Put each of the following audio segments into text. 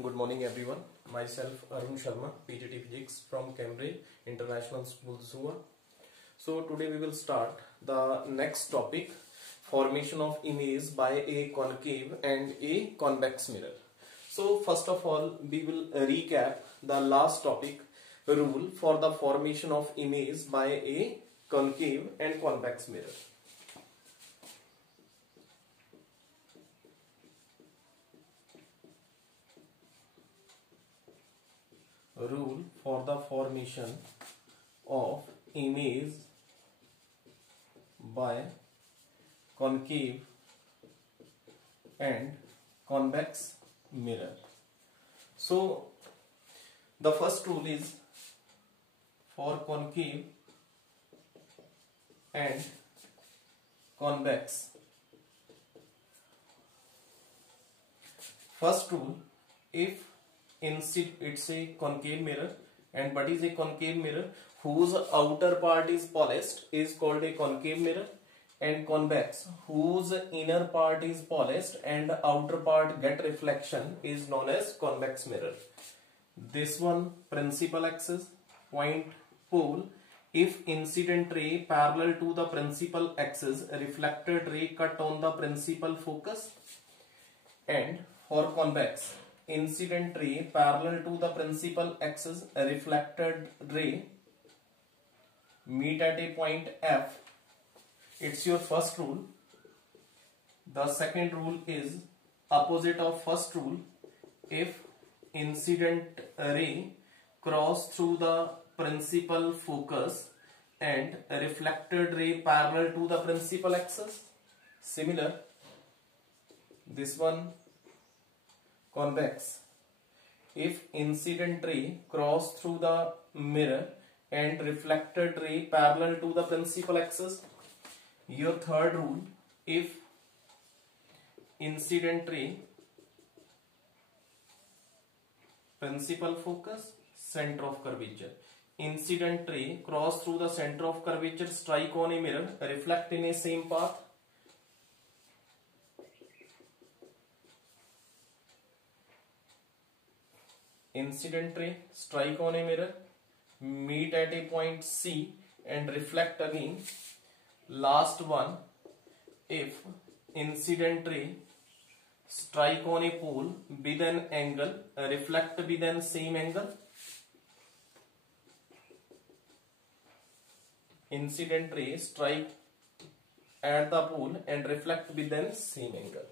Good morning, everyone. Myself Arun Sharma, PGT Physics from Cambridge International School, Zua. So today we will start the next topic: formation of image by a concave and a convex mirror. So first of all, we will recap the last topic: rule for the formation of image by a concave and convex mirror. Rule for the formation of image by concave and convex mirror. So the first rule is for concave and convex. First rule, if it's a concave mirror, and what is a concave mirror? Whose outer part is polished is called a concave mirror, and convex, whose inner part is polished and outer part get reflection, is known as convex mirror. This one, principal axis, point, pole. If incident ray parallel to the principal axis, reflected ray cut on the principal focus. And for convex, incident ray parallel to the principal axis, reflected ray meet at a point F. It's your first rule. The second rule is opposite of first rule. If incident ray cross through the principal focus and reflected ray parallel to the principal axis. Similar, this one, convex. If incident ray cross through the mirror and reflected ray parallel to the principal axis. Your third rule, if incident ray, principal focus, center of curvature, incident ray cross through the center of curvature, strike on a mirror, reflect in a same path. Incident ray strike on a mirror, meet at a point C and reflect again. Last one, if incident ray strike on a pole with an angle, reflect with an same angle. Incident ray strike at the pole and reflect with an same angle.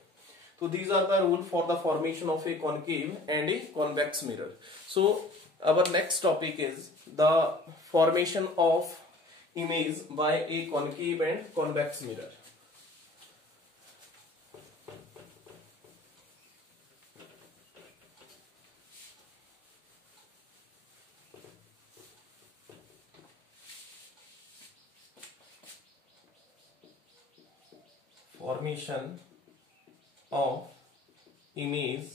So these are the rules for the formation of a concave and a convex mirror. So our next topic is the formation of image by a concave and convex mirror. Formation of image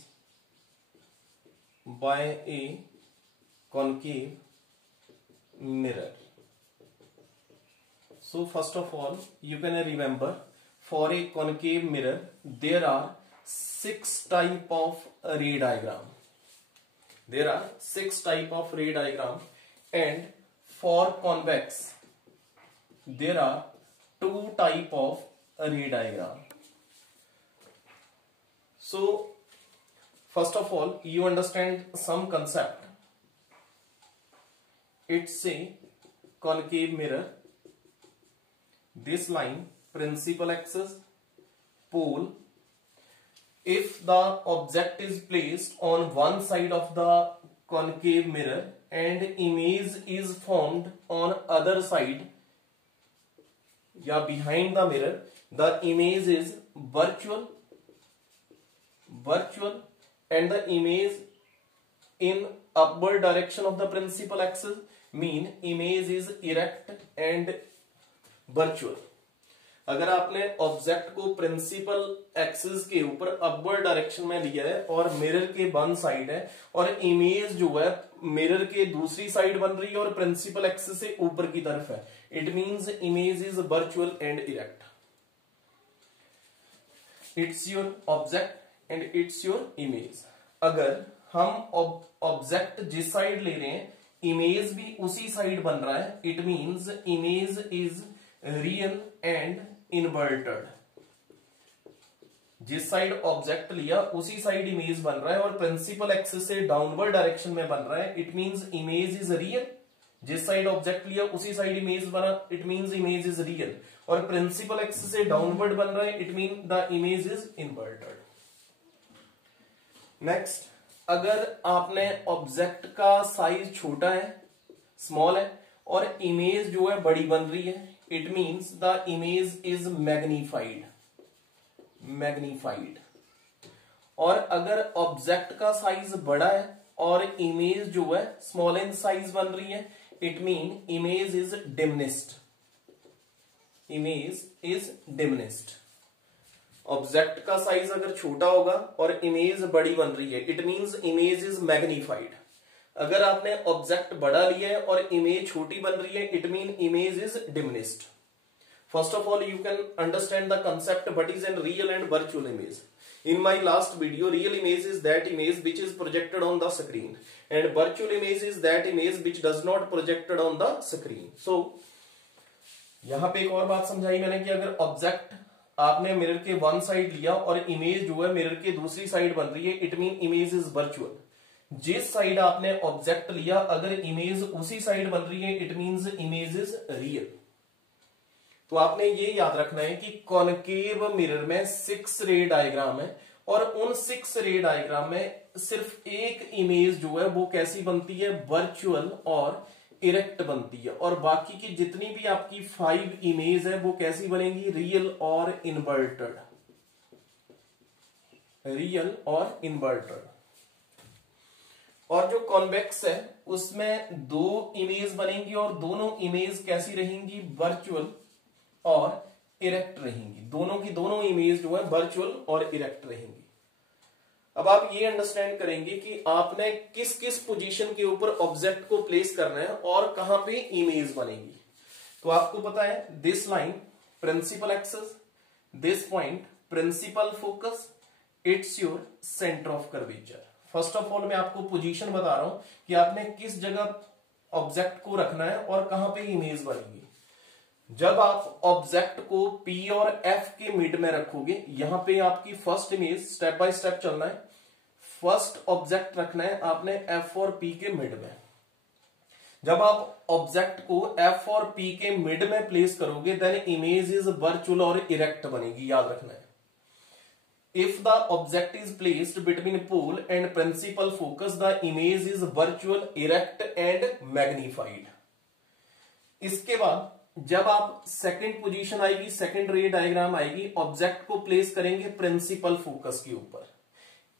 by a concave mirror. So first of all, you can remember, for a concave mirror there are 6 type of ray diagram. There are 6 type of ray diagram, and for convex there are 2 type of ray diagram. So first of all, you understand some concept. It's a concave mirror. This line, principal axis, pole. If the object is placed on one side of the concave mirror and image is formed on other side, behind the mirror, the image is virtual, and the image in upward direction of the principal axis, mean image is erect and virtual. अगर आपने object को principal axis के ऊपर upward direction में लिया है और mirror के वन साइड है, और इमेज जो है मिरर के दूसरी साइड बन रही है और प्रिंसिपल एक्सिस से ऊपर की तरफ है, it means image is virtual and erect. It's your object and it's your image. अगर हम ऑब्जेक्ट जिस साइड ले रहे हैं इमेज भी उसी साइड बन रहा है, it means image is real and inverted. जिस साइड ऑब्जेक्ट लिया उसी साइड इमेज बन रहा है और प्रिंसिपल एक्सिस से डाउनवर्ड डायरेक्शन में बन रहा है, it means image is real. जिस साइड ऑब्जेक्ट लिया उसी साइड इमेज बना, it means image is real. और प्रिंसिपल एक्सिस से डाउनवर्ड बन रहा है, it mean the image is inverted. Next, अगर आपने ऑब्जेक्ट का साइज छोटा है, स्मॉल है, और इमेज जो है बड़ी बन रही है, it means the image is magnified. और अगर ऑब्जेक्ट का साइज बड़ा है और इमेज जो है स्मॉल इन साइज बन रही है, it mean image is diminished. Object का साइज अगर छोटा होगा और इमेज बड़ी बन रही है, it means image is magnified. अगर आपने ऑब्जेक्ट बड़ा लिया है और इमेज छोटी बन रही है, it mean image is diminished. First of all, you can understand the concept what is a real and virtual image. In my last video, real image is that image which is projected on the screen, and virtual image is that image which does not projected on the screen. So, यहाँ पे एक और बात समझाई मैंने कि अगर object आपने मिरर के वन साइड लिया और इमेज जो है मिरर के दूसरी साइड बन रही है, it mean image is virtual. जिस साइड आपने ऑब्जेक्ट लिया अगर इमेज उसी साइड बन रही है, it means image is real. तो आपने ये याद रखना है कि कॉनकेव मिरर में 6 रे डायग्राम है और उन 6 रे डायग्राम में सिर्फ एक इमेज जो है वो कैसी बनती है, वर्चुअल और इरेक्ट बनती है, और बाकी की जितनी भी आपकी 5 इमेज है वो कैसी बनेंगी, रियल और इन्वर्टेड। और जो कॉन्वेक्स है उसमें 2 इमेज बनेंगी और दोनों इमेज कैसी रहेंगी, वर्चुअल और इरेक्ट रहेंगी। दोनों की दोनों इमेज जो है वर्चुअल और इरेक्ट रहेंगी। अब आप ये अंडरस्टैंड करेंगे कि आपने किस किस पोजीशन के ऊपर ऑब्जेक्ट को प्लेस करना है और कहां पे इमेज बनेगी। तो आपको पता है this line principal axis, this point principal focus, it's your centre of curvature. First of all मैं आपको पोजीशन बता रहा हूं कि आपने किस जगह ऑब्जेक्ट को रखना है और कहां पे इमेज बनेगी। जब आप ऑब्जेक्ट को P और F के मिड में रखोगे, यहां पे आपकी first image step by step चलना है। फर्स्ट ऑब्जेक्ट रखना है आपने F और P के मिड में। जब आप ऑब्जेक्ट को F और P के मिड में प्लेस करोगे, देन इमेज इज वर्चुअल और इरेक्ट बनेगी, याद रखना है। If the object is placed between pole and principal focus, the image is virtual, erect and magnified. इसके बाद जब आप सेकंड पोजीशन आएगी, सेकंड रे डायग्राम आएगी, ऑब्जेक्ट को प्लेस करेंगे प्रिंसिपल फोकस के ऊपर।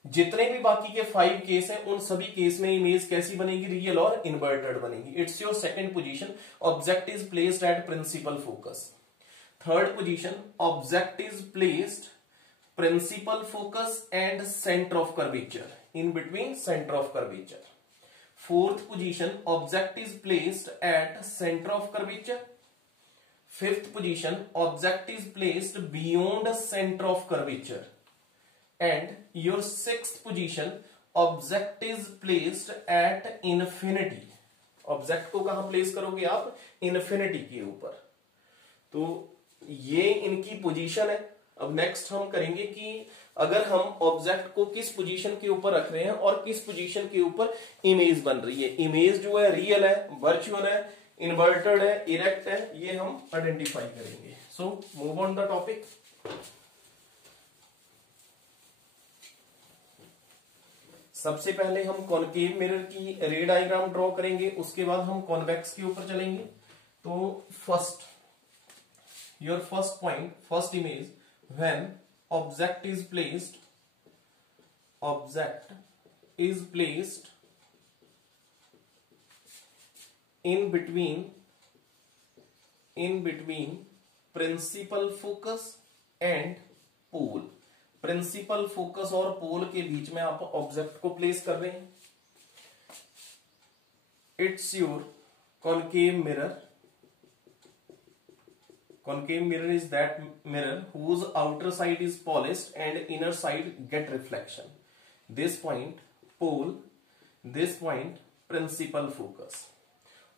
जितने भी बाकी के 5 केस हैं उन सभी केस में इमेज कैसी बनेगी, रियल और इन्वर्टेड बनेगी। It's your second position, object is placed at principal focus. Third position, object is placed principal focus and centre of curvature, in between centre of curvature. Fourth position, object is placed at centre of curvature. Fifth position, object is placed beyond center of curvature. And your sixth position, object is placed at infinity. Object को कहां place करोगे आप, infinity के ऊपर। तो ये इनकी position है। अब नेक्स्ट हम करेंगे कि अगर हम ऑब्जेक्ट को किस पोजीशन के ऊपर रख रहे हैं और किस पोजीशन के ऊपर इमेज बन रही है। इमेज जो है रियल है, वर्चुअल है, इन्वर्टेड है, इरेक्ट है, ये हम आइडेंटिफाई करेंगे। So move on the topic. सबसे पहले हम कॉनकेव मिरर की रे डायग्राम ड्रॉ करेंगे, उसके बाद हम कॉन्वेक्स के ऊपर चलेंगे। तो first, your first point, first image, when object is placed in between principal focus and pole. Principal focus और पोल के बीच में आप ऑब्जेक्ट को प्लेस कर रहे हैं। It's your concave mirror. Concave mirror is that mirror whose outer side is polished and inner side get reflection. This point, pole this point principal focus.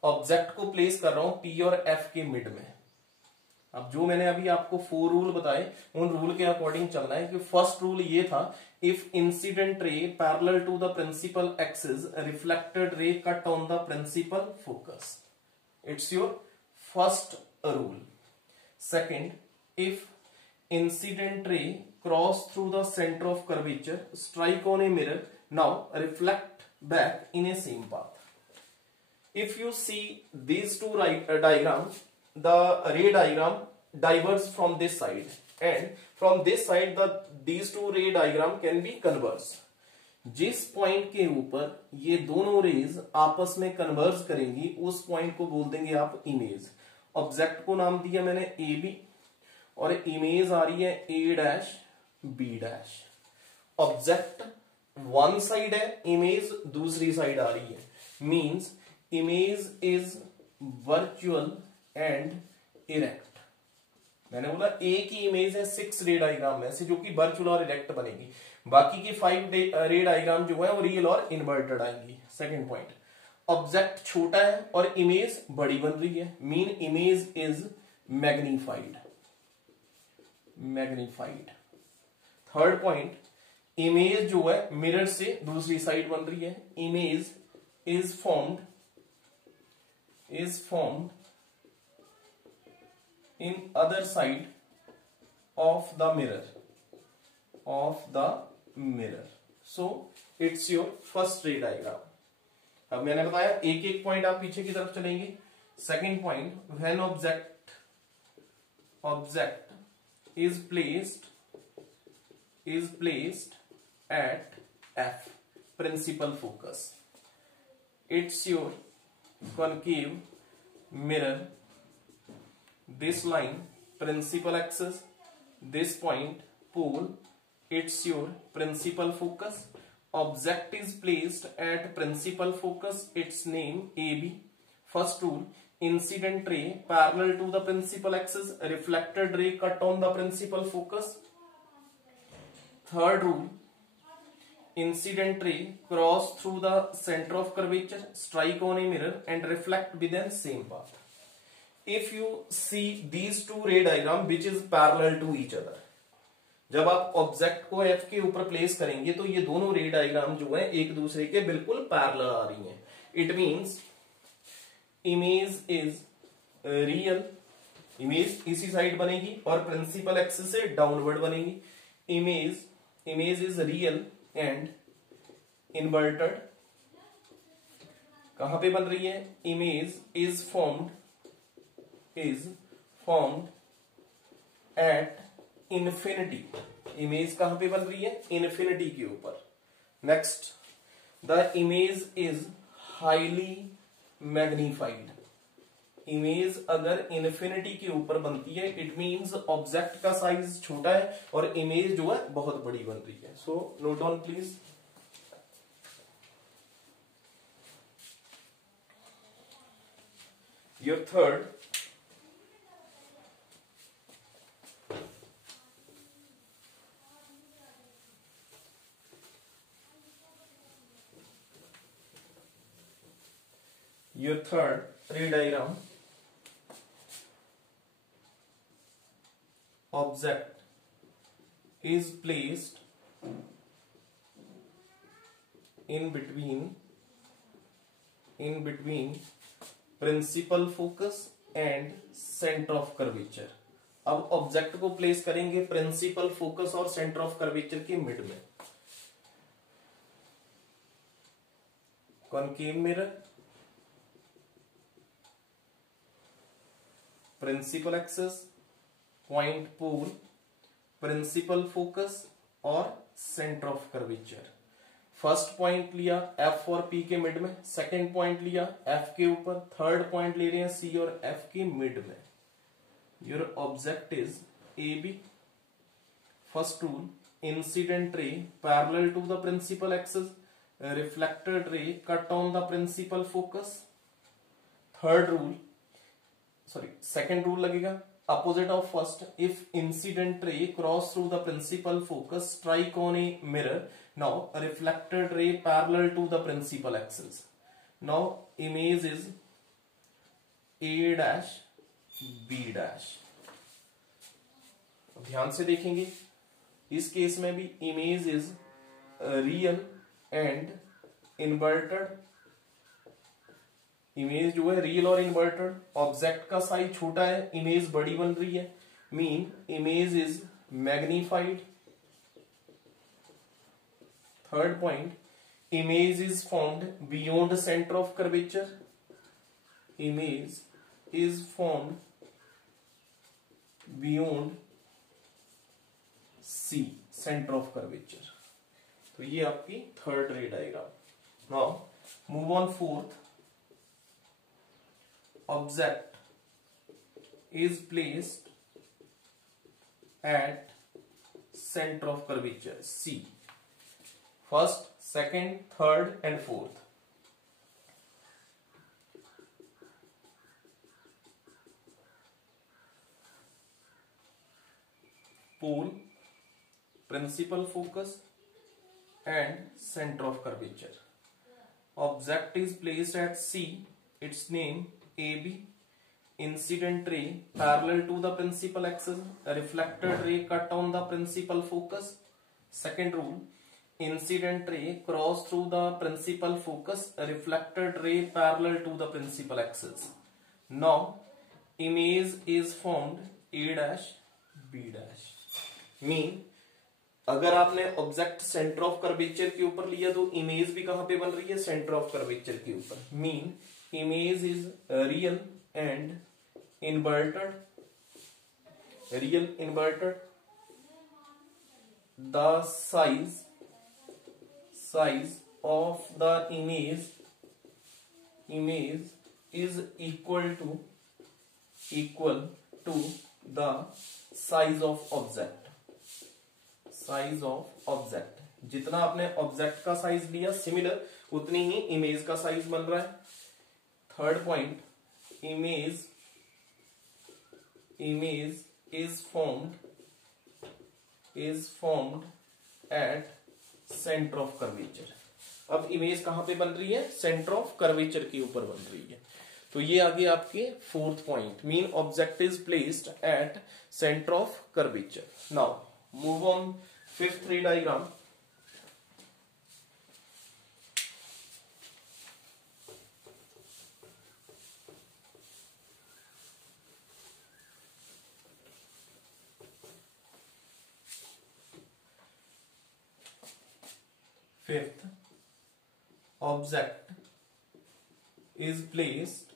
Object को प्लेस कर रहा हूं P और F के mid में। अब जो मैंने अभी आपको 4 रूल बताए उन रूल के अकॉर्डिंग चलना है कि फर्स्ट रूल ये था, if incident ray parallel to the principal axis reflected ray cut on the principal focus, it's your first rule. Second, if incident ray cross through the centre of curvature strike on a mirror, now reflect back in a same path. If you see these two diagrams, the ray diagram diverges from this side, and from this side these two ray diagram can be converse. जिस point के ऊपर ये दोनों raise आपस में converge करेंगी उस point को बोल देंगे आप इमेज। ऑब्जेक्ट को नाम दिया मैंने ए बी और इमेज आ रही है A dash B dash. Object one side है, इमेज दूसरी साइड आ रही है, means image is virtual and erect. मैंने बोला एक ही इमेज है 6 रे डायग्राम में से जो कि वर्चुअल और इरेक्ट बनेगी, बाकी की 5 रे डायग्राम जो है वो रियल और इन्वर्टेड आएंगी। सेकंड पॉइंट, ऑब्जेक्ट छोटा है और इमेज बड़ी बन रही है, mean image is magnified. Third point, image जो है मिरर से दूसरी साइड बन रही है, image is formed in other side of the mirror, so it's your first ray diagram. अब मैंने बताया एक एक पॉइंट आप पीछे की तरफ चलेंगे। Second point, when object is placed at F, principal focus, it's your concave mirror, this line principal axis, this point pole, it's your principal focus. Object is placed at principal focus, its name AB. First rule, incident ray parallel to the principal axis, reflected ray cut on the principal focus. Third rule, incident ray cross through the center of curvature, strike on a mirror and reflect within same path. If you see these two ray diagram which is parallel to each other, जब आप object को F के ऊपर place करेंगे तो ये दोनों रे डायग्राम जो है एक दूसरे के बिल्कुल पैरेलल आ रही हैं। It means image is real, image इसी साइड बनेगी और प्रिंसिपल एक्सिस से डाउनवर्ड बनेगी। Image is real and inverted. कहां पे बन रही है? Image is formed at infinity. Image कहां पे बन रही है? इन्फिनिटी के ऊपर। Next, the image is highly magnified. Image अगर इन्फिनिटी के ऊपर बनती है इट मींस ऑब्जेक्ट का साइज छोटा है और इमेज जो है बहुत बड़ी बन रही है। So note down please. Your third, ray diagram, object is placed in between principal focus and center of curvature। अब ऑब्जेक्ट को प्लेस करेंगे प्रिंसिपल फोकस और सेंटर ऑफ कर्वेचर के मिड में। Concave mirror, principal axis, point pole, principal focus और centre of curvature. First point लिया F और P के मिड में, सेकंड पॉइंट लिया F के ऊपर, थर्ड पॉइंट ले रहे हैं C और F के मिड में। Your object is AB। First rule, incident ray parallel to the principal axis, reflected ray cut on the principal focus. Third rule, second rule लगेगा opposite of first, if incident ray cross through the principal focus, strike on a mirror, now a reflected ray parallel to the principal axis. Now image is a dash b dash. ध्यान से देखेंगे इस case में भी image is real and inverted. Image जो है real और inverted. Object का साइज छोटा है, इमेज बड़ी बन रही है, mean image is magnified. Third point, image is found beyond centre of curvature. Image is found beyond C centre of curvature. तो ये आपकी third ray diagram. Now move on fourth. Object is placed at center of curvature C. First, second, third and fourth. Pole, principal focus and center of curvature. Object is placed at C. Its name AB. Incident ray parallel to the principal axis. A reflected ray cut on the principal focus. Second rule, incident ray cross through the principal focus. A reflected ray parallel to the principal axis. Now image is formed A dash B dash. Mean अगर आपने object centre of curvature के ऊपर लिया तो image भी कहां पे बन रही है? सेंटर ऑफ कर्वेचर के ऊपर. Mean image is real and inverted. Real inverted. The size of the image is equal to the size of object. Size of object. जितना आपने ऑब्जेक्ट का साइज लिया सिमिलर उतनी ही इमेज का साइज बन रहा है. Third point, image is formed at center of curvature. अब इमेज कहां पे बन रही है? सेंटर ऑफ कर्वेचर के ऊपर बन रही है. तो ये आगे आपके fourth point. Mean object is placed at centre of curvature. Now move on fifth ray diagram. Fifth, object is placed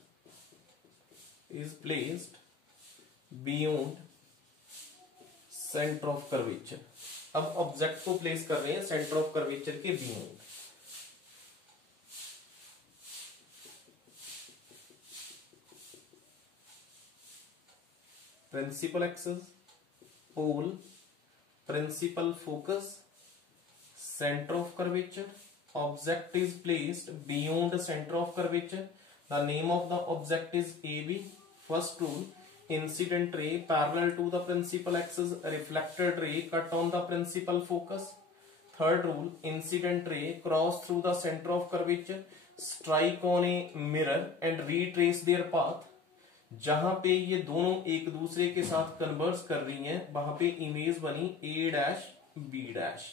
beyond center of curvature. अब ऑब्जेक्ट को प्लेस कर रहे हैं सेंटर ऑफ कर्वेचर के beyond. Principal axis, pole, principal focus, center of curvature. Object is placed beyond center of curvature. The name of the object is AB. First rule, incident ray parallel to the principal axis. A reflected ray cut on the principal focus. Third rule, incident ray cross through the center of curvature, strike on a mirror and retrace their path. जहां पे ये दोनों एक दूसरे के साथ converse कर रही हैं वहां पे इमेज बनी A dash B dash.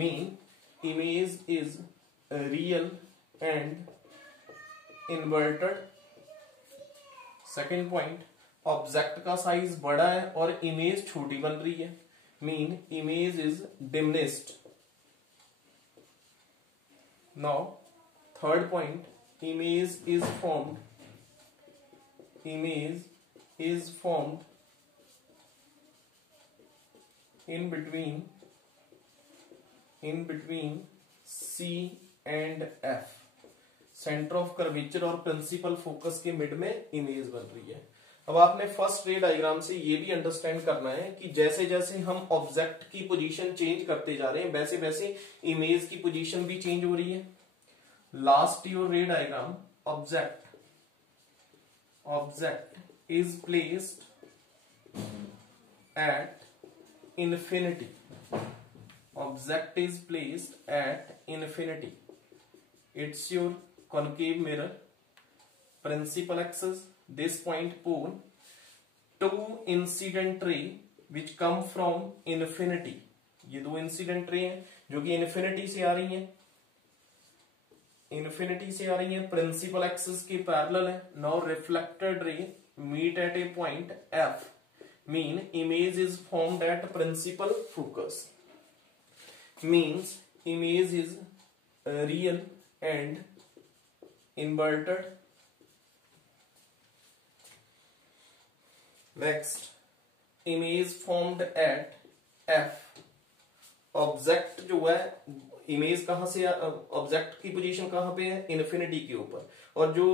Mean image is real and inverted. Second point, object का साइज बड़ा है और इमेज छोटी बन रही है. Mean image is diminished. Now third point, image is formed in between C and F. Centre of curvature और principal focus के मिड में इमेज बन रही है. अब आपने फर्स्ट रे डायग्राम से ये भी अंडरस्टैंड करना है कि जैसे जैसे हम ऑब्जेक्ट की पोजीशन चेंज करते जा रहे हैं वैसे वैसे इमेज की पोजीशन भी चेंज हो रही है. लास्ट योर रे diagram, object is placed at infinity. object is placed at infinity, it's your concave mirror, principal axis, this point pole, two incident ray which come from infinity, ये दो incident ray हैं जो कि infinity से आ रही हैं, इन्फिनिटी से आ रही है, प्रिंसिपल एक्सिस के पैरेलल है. Now reflected ray meet at a point F, mean image is formed at principal focus, means image is real and inverted. Next, image formed at F, object जो है image कहां से, object की position कहां पे है, infinity के ऊपर, और जो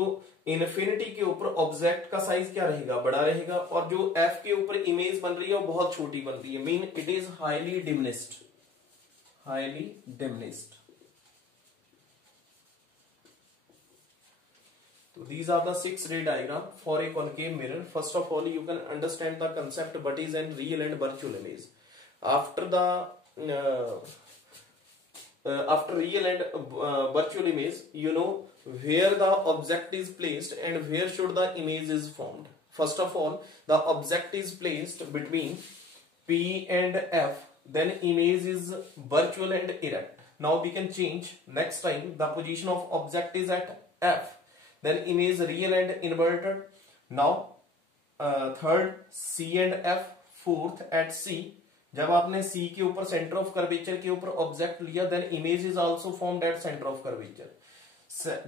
इन्फिनिटी के ऊपर ऑब्जेक्ट का साइज क्या रहेगा, बड़ा रहेगा, और जो एफ के ऊपर इमेज बन रही है वो बहुत छोटी बन रही है, mean it is highly diminished, highly diminished. So these are the 6 ray diagram for a concave mirror. First of all, you can understand the concept what is a real and virtual image. After the after real and virtual image, you know where the object is placed and where should the image is formed. First of all, the object is placed between P and F, then image is virtual and erect. Now we can change. Next time the position of object is at F, then image real and inverted. Now third C and F, fourth at C. जब आपने C के ऊपर centre of curvature के ऊपर object लिया, then image is also formed at centre of curvature.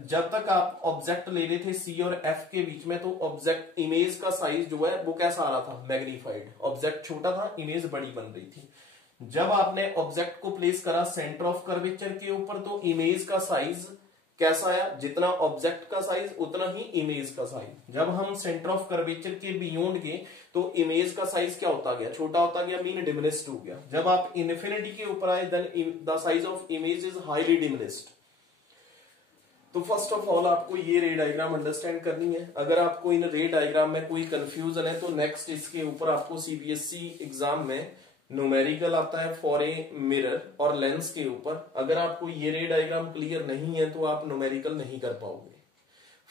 जब तक आप ऑब्जेक्ट ले रहे थे C और F के बीच में, तो ऑब्जेक्ट इमेज का साइज जो है वो कैसा आ रहा था, मैग्नीफाइड. ऑब्जेक्ट छोटा था, इमेज बड़ी बन रही थी. जब आपने ऑब्जेक्ट को प्लेस करा सेंटर ऑफ कर्वेचर के ऊपर, तो इमेज का साइज कैसा आया, जितना ऑब्जेक्ट का साइज उतना ही इमेज का साइज. जब हम सेंटर ऑफ कर्वेचर के बियॉन्ड गए तो इमेज का साइज क्या होता गया, छोटा होता गया, मीन डिमिनिश्ड हो गया. जब आप इन्फिनिटी के ऊपर आए, then the size of image is highly diminished. तो फर्स्ट ऑफ ऑल आपको ये रे डायग्राम अंडरस्टैंड करनी है. अगर आपको इन रे डायग्राम में कोई कंफ्यूजन है तो नेक्स्ट इसके ऊपर आपको सीबीएसई एग्जाम में न्यूमेरिकल आता है फॉर ए मिरर और लेंस के ऊपर. अगर आपको ये रे डायग्राम क्लियर नहीं है तो आप न्यूमेरिकल नहीं कर पाओगे.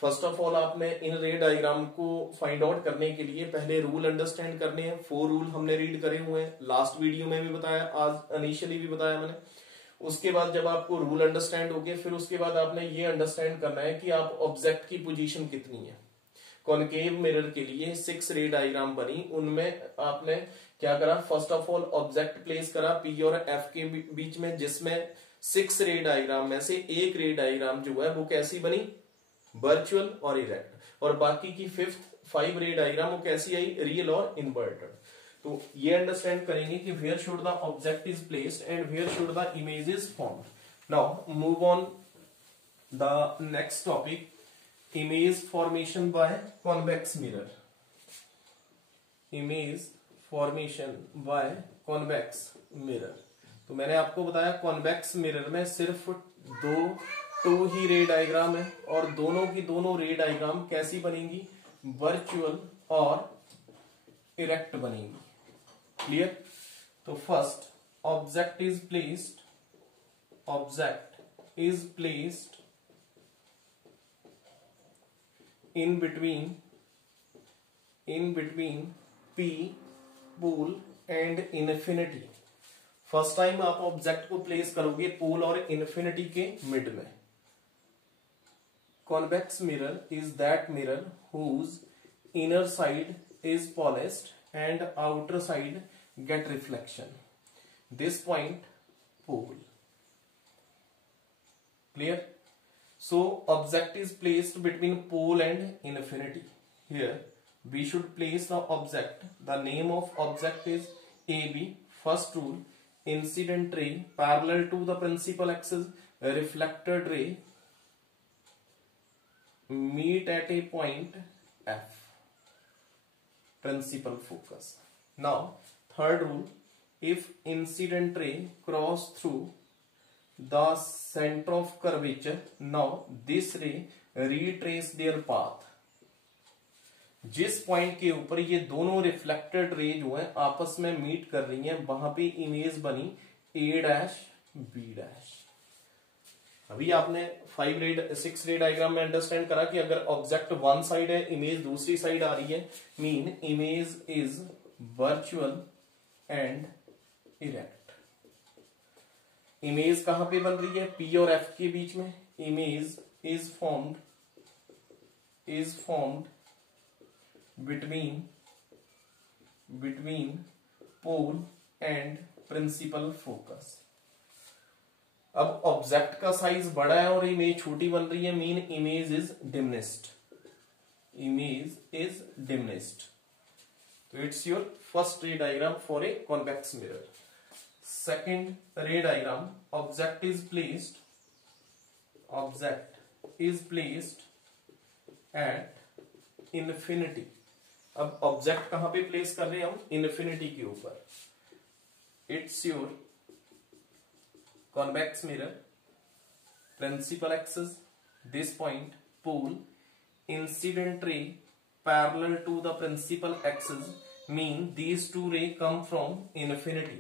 फर्स्ट ऑफ ऑल आपने इन रे डायग्राम को फाइंड आउट करने के लिए पहले रूल अंडरस्टैंड करने हैं. 4 रूल हमने रीड करे हुए हैं, लास्ट वीडियो में भी बताया, आज इनिशियली भी बताया मैंने. उसके बाद जब आपको रूल अंडरस्टैंड हो गए, फिर उसके बाद आपने ये अंडरस्टैंड करना है कि आप ऑब्जेक्ट की पोजीशन कितनी है. कॉनकेव मिरर के लिए 6 रे डायग्राम बनी, उनमें आपने क्या करा, first of all object place करा P और F के बीच में, जिसमें 6 रे डायग्राम में से एक रे डायग्राम जो है वो कैसी बनी, वर्चुअल और इरेक्ट, और बाकी की 5 रे डायग्राम वो कैसी आई, रियल और इन्वर्टेड. तो ये अंडरस्टैंड करेंगे कि where should the object is placed and where should the image is formed. Now move on the next topic, image formation by convex mirror. Image formation by convex mirror. तो मैंने आपको बताया convex mirror में सिर्फ दो ही रे diagram है, और दोनों की दोनों रे डायग्राम कैसी बनेंगी, वर्चुअल और इरेक्ट बनेंगी. क्लियर. तो first, object is placed in between P, pole and infinity. First time आप ऑब्जेक्ट को प्लेस करोगे पोल और इन्फिनिटी के मिड में. Convex mirror is that mirror whose inner side is polished and outer side get reflection. This point pole. Clear. So object is placed between pole and infinity. Here we should place the object. The name of object is AB. First rule, incident ray parallel to the principal axis, reflected ray meet at a point F, principal focus. Now third rule, if incident ray cross through the center of curvature, now this ray retrace their path. जिस point के ऊपर ये दोनों reflected ray जो है आपस में meet कर रही हैं, वहां पे इमेज बनी A डैश B डैश। अभी आपने 6 रे डायग्राम में अंडरस्टैंड करा कि अगर ऑब्जेक्ट वन साइड है, इमेज दूसरी साइड आ रही है, mean image is virtual and erect. Image कहां पे बन रही है? P और F के बीच में। Image is formed between pole and principal focus. अब ऑब्जेक्ट का साइज बड़ा है और इमेज छोटी बन रही है, मीन इमेज इज डिमिनिस्ड। तो it's your first ray diagram for a convex mirror. Second ray diagram, object is placed at infinity. अब ऑब्जेक्ट कहां पे प्लेस कर रहे हैं हम? इन्फिनिटी के ऊपर। It's your convex mirror, principal axis, this point, pole, incident ray parallel to the principal axis, mean these two rays come from infinity.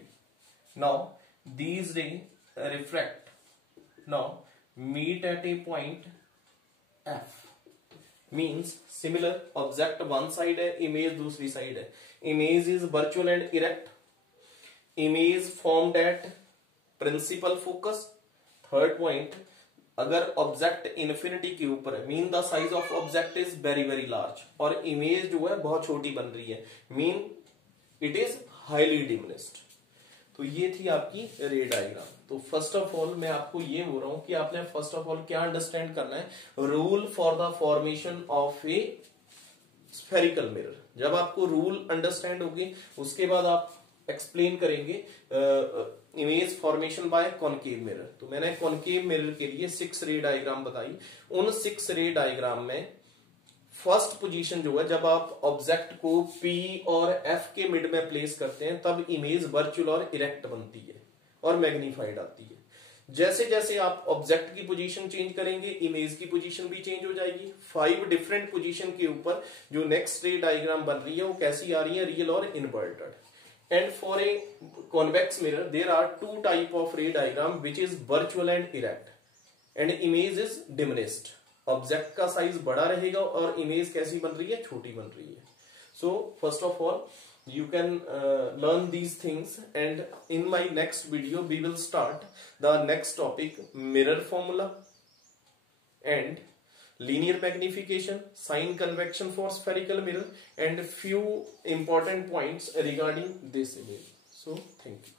Now these rays refract, now meet at a point F, means similar object one side है, image दूसरी side है, image is virtual and erect, image formed at principal focus. Third point, अगर object infinity के ऊपर है, mean the size of object is very very large, और image जो है बहुत छोटी बन रही है, mean it is highly diminished. तो ये थी आपकी रे डायग्राम। तो फर्स्ट ऑफ ऑल मैं आपको ये बोल रहा हूं कि आपने फर्स्ट ऑफ ऑल क्या अंडरस्टैंड करना है? Rule for the formation of A spherical mirror. जब आपको रूल अंडरस्टैंड होगी, उसके बाद आप एक्सप्लेन करेंगे image formation bye concave mirror. तो मैंने कॉनकेव मिरर के लिए 6 रे डायग्राम बताई। उन 6 रे डायग्राम में फर्स्ट पोजीशन जो है, जब आप ऑब्जेक्ट को P और F के मिड में प्लेस करते हैं, तब इमेज वर्चुअल और इरेक्ट बनती है और मैग्नीफाइड आती है। जैसे जैसे आप ऑब्जेक्ट की पोजीशन चेंज करेंगे, इमेज की पोजीशन भी चेंज हो जाएगी। 5 डिफरेंट पोजीशन के ऊपर जो नेक्स्ट रे डायग्राम बन रही है वो कैसी आ रही है? रियल और inverted. And for a convex mirror, there are 2 type of ray diagram, which is virtual and erect, and image is diminished. Object का size बड़ा रहेगा और image कैसी बन रही है? छोटी बन रही है। So first of all, you can learn these things, and in my next video we will start the next topic, mirror formula and linear magnification, sign convection for spherical mirror, and few important points regarding this image. So thank you.